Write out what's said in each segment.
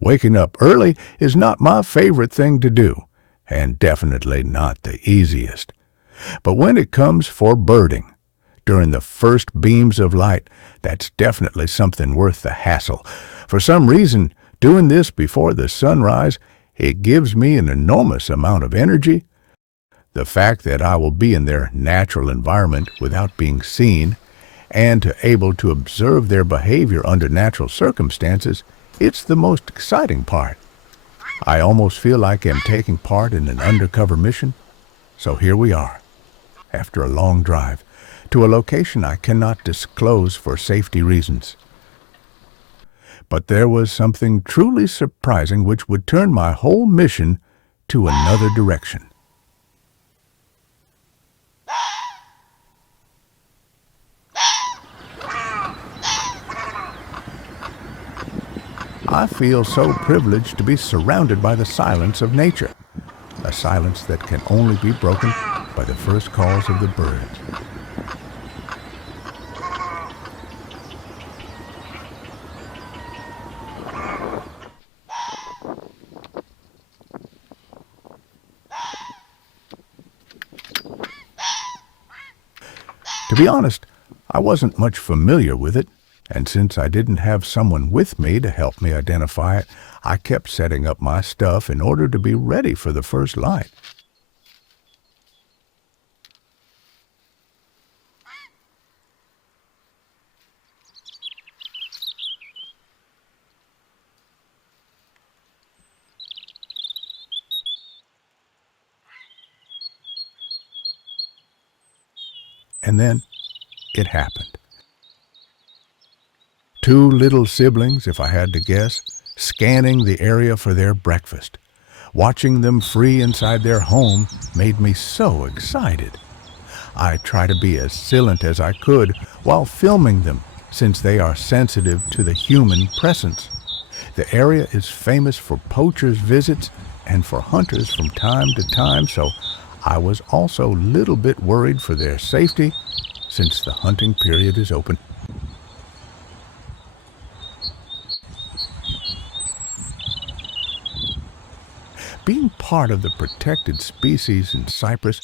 Waking up early is not my favorite thing to do, and definitely not the easiest. But when it comes for birding, during the first beams of light, that's definitely something worth the hassle. For some reason, doing this before the sunrise, it gives me an enormous amount of energy. The fact that I will be in their natural environment without being seen, and able to observe their behavior under natural circumstances, it's the most exciting part. I almost feel like I'm taking part in an undercover mission. So here we are, after a long drive, to a location I cannot disclose for safety reasons. But there was something truly surprising which would turn my whole mission to another direction. I feel so privileged to be surrounded by the silence of nature, a silence that can only be broken by the first calls of the birds. To be honest, I wasn't much familiar with it, and since I didn't have someone with me to help me identify it, I kept setting up my stuff in order to be ready for the first light. And then it happened. Two little siblings, if I had to guess, scanning the area for their breakfast. Watching them free inside their home made me so excited. I try to be as silent as I could while filming them, since they are sensitive to the human presence. The area is famous for poachers' visits and for hunters from time to time, so I was also a little bit worried for their safety, since the hunting period is open. Being part of the protected species in Cyprus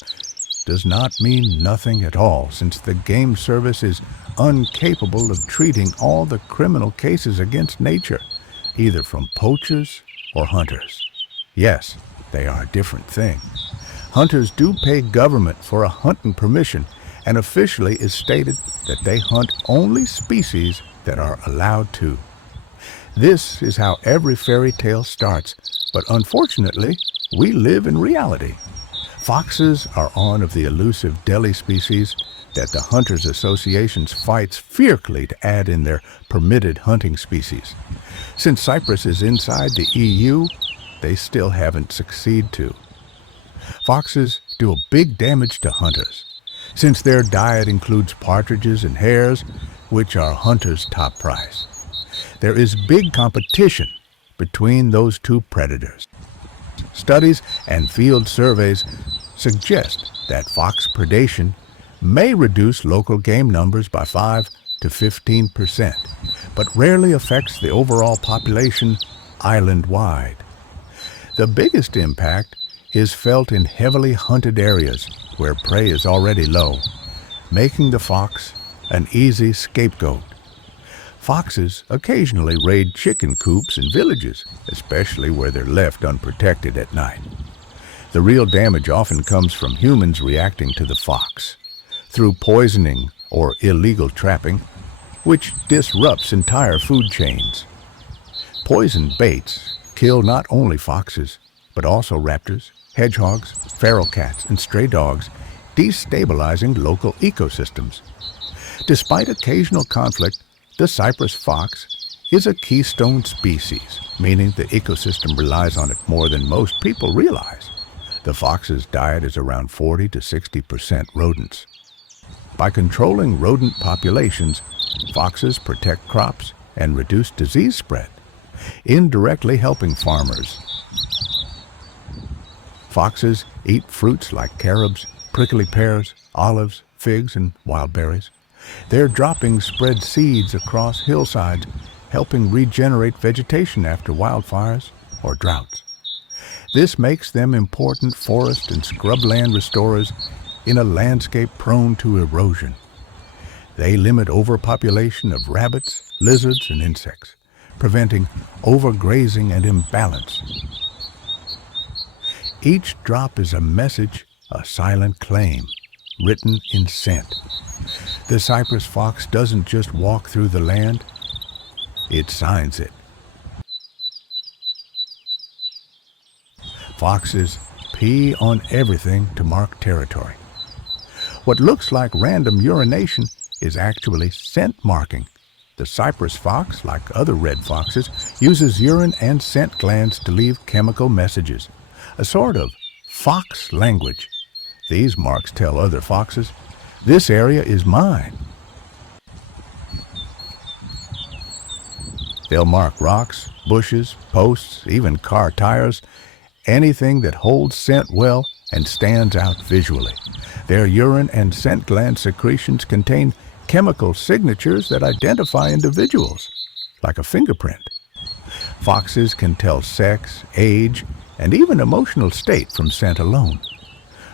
does not mean nothing at all, since the Game Service is incapable of treating all the criminal cases against nature, either from poachers or hunters. Yes, they are a different thing. Hunters do pay government for a hunting permission, and officially is stated that they hunt only species that are allowed to. This is how every fairy tale starts, but unfortunately, we live in reality. Foxes are one of the elusive Delhi species that the Hunters Associations fights fiercely to add in their permitted hunting species. Since Cyprus is inside the EU, they still haven't succeeded to. Foxes do a big damage to hunters, since their diet includes partridges and hares, which are hunters' top prize. There is big competition between those two predators. Studies and field surveys suggest that fox predation may reduce local game numbers by 5 to 15%, but rarely affects the overall population island-wide. The biggest impact is felt in heavily hunted areas where prey is already low, making the fox an easy scapegoat. Foxes occasionally raid chicken coops in villages, especially where they're left unprotected at night. The real damage often comes from humans reacting to the fox, through poisoning or illegal trapping, which disrupts entire food chains. Poison baits kill not only foxes, but also raptors, hedgehogs, feral cats, and stray dogs, destabilizing local ecosystems. Despite occasional conflict, the Cyprus fox is a keystone species, meaning the ecosystem relies on it more than most people realize. The fox's diet is around 40 to 60% rodents. By controlling rodent populations, foxes protect crops and reduce disease spread, indirectly helping farmers. Foxes eat fruits like carobs, prickly pears, olives, figs, and wild berries. Their droppings spread seeds across hillsides, helping regenerate vegetation after wildfires or droughts. This makes them important forest and scrubland restorers in a landscape prone to erosion. They limit overpopulation of rabbits, lizards, and insects, preventing overgrazing and imbalance. Each drop is a message, a silent claim, written in scent. The Cyprus fox doesn't just walk through the land, it signs it. Foxes pee on everything to mark territory. What looks like random urination is actually scent marking. The Cyprus fox, like other red foxes, uses urine and scent glands to leave chemical messages, a sort of fox language. These marks tell other foxes, "This area is mine." They'll mark rocks, bushes, posts, even car tires, anything that holds scent well and stands out visually. Their urine and scent gland secretions contain chemical signatures that identify individuals, like a fingerprint. Foxes can tell sex, age, and even emotional state from scent alone.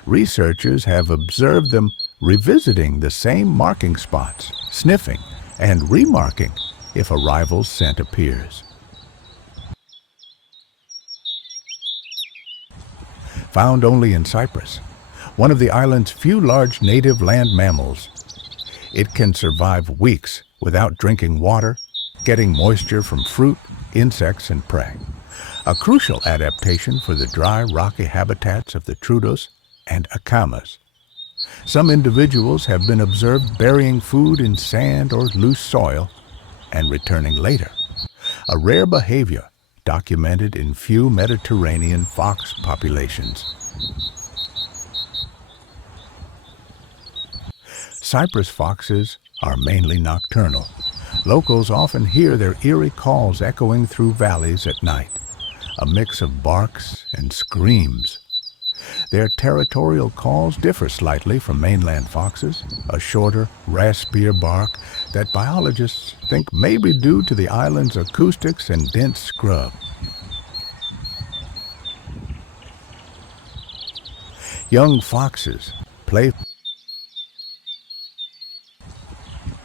Researchers have observed them revisiting the same marking spots, sniffing, and remarking if a rival's scent appears. Found only in Cyprus, one of the island's few large native land mammals, it can survive weeks without drinking water, getting moisture from fruit, insects, and prey. A crucial adaptation for the dry, rocky habitats of the Troodos and Akamas. Some individuals have been observed burying food in sand or loose soil and returning later, a rare behavior documented in few Mediterranean fox populations. Cyprus foxes are mainly nocturnal. Locals often hear their eerie calls echoing through valleys at night, a mix of barks and screams. Their territorial calls differ slightly from mainland foxes, a shorter, raspier bark that biologists think may be due to the island's acoustics and dense scrub. Young foxes play,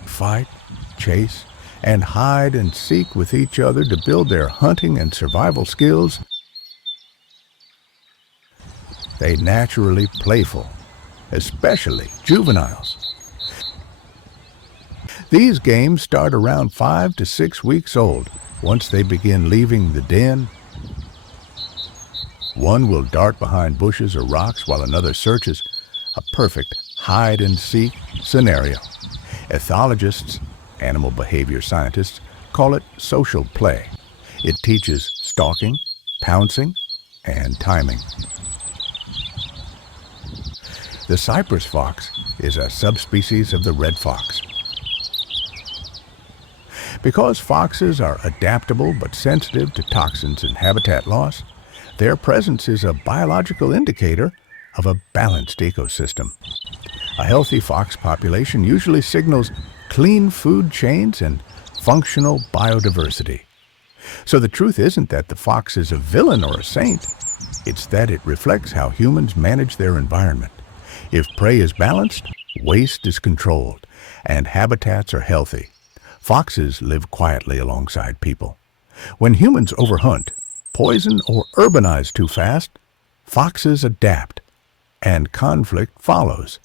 fight, chase, and hide and seek with each other to build their hunting and survival skills. They're naturally playful, especially juveniles. These games start around 5 to 6 weeks old. Once they begin leaving the den, one will dart behind bushes or rocks while another searches, a perfect hide-and-seek scenario. Ethologists, animal behavior scientists, call it social play. It teaches stalking, pouncing, and timing. The Cyprus fox is a subspecies of the red fox. Because foxes are adaptable but sensitive to toxins and habitat loss, their presence is a biological indicator of a balanced ecosystem. A healthy fox population usually signals clean food chains and functional biodiversity. So the truth isn't that the fox is a villain or a saint. It's that it reflects how humans manage their environment. If prey is balanced, waste is controlled, and habitats are healthy, foxes live quietly alongside people. When humans overhunt, poison, or urbanize too fast, foxes adapt, and conflict follows.